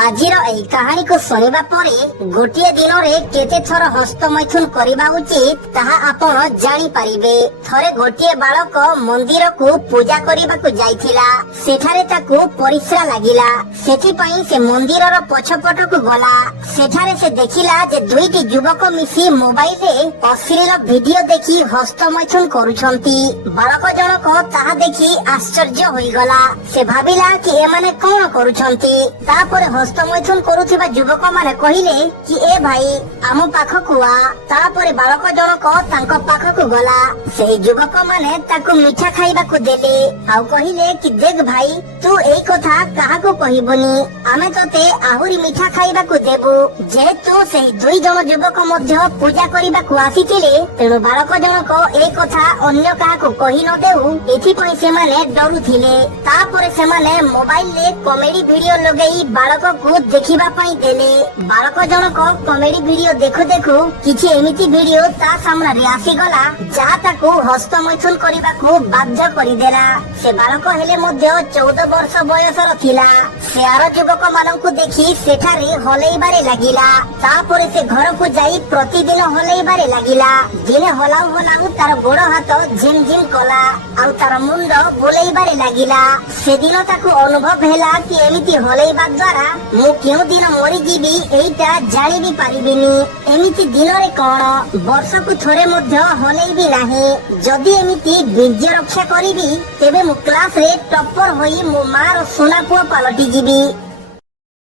आजिर एई कहानी को सुनिबा परे गोटिए दिन रे केते थर हस्तमैथुन करिबा उचित ताहा आपण जानि परिबे। थरे गोटिए बालक मंदिर को पूजा करिबा को जाइथिला। सेठारे ताकू परिश्रा लागिला। सेठी पई से मंदिर रो पछपट को गला। सेठारे से देखिला जे दुईटी युवक मिसी मोबाइल रे अश्लील वीडियो देखि हस्तमैथुन करूछंती। बालक जनक ताहा देखि आश्चर्य होई गला। से भाबिला कि एमाने कोन करूछंती। तापर हस्तमैथुन करुथिबा युवक माने कहिले कि ए भाई आम पाखकु आ। तापर बालक जनक तांको पाखकु गला। सेही युवक माने ताकू मिठा खाइबा को देले। आउ कहिले कि देख भाई तू एई कथा काहाको कहिबनी। आमे तते आहुरी मिठा खाइबा को देबु। जेहेतु सेही दुई जण युवक मध्य पूजा करिबा को आसीथिले तेणु बालक जनक एई कथा अन्य काहाको कहि न देउ एथि पई से माने डरुथिले। तापर से माने मोबाइल रे कॉमेडी वीडियो लगेई बालक को देखिबा पई देले। बालक जनक कॉमेडी वीडियो देखु देखु किछि एमिति वीडियो ता सामने रे आसी गला जा ताकू हस्तमैथुन करिबा को बाध्य करि देला। से बालक हेले मध्य 14 वर्ष बयसर थिला। से आरो युवक माननकु देखि सेठारे हलेइबारे लागिला। तापरे से घर को जाई प्रतिदिन हलेइबारे लागिला। दिने हलाउ हलाउ तार गोड़ हाथ झिम झिम कला आउ तार मुंड बोलेइबारे लागिला। से दिन ताकू अनुभव हेला कि एमिति हलेइबा द्वारा मु केउ दिन मरि जीबी एइटा जानि भी पारिबिनी। एमिति दिन रे कोन वर्ष को थोरे मध्य हलेइबी नाही। जदि एमिति बीर्य रक्षा करिबी तेबे मु क्लास रे टॉपर होई मो मार सोना पुआ पलटि जीबी।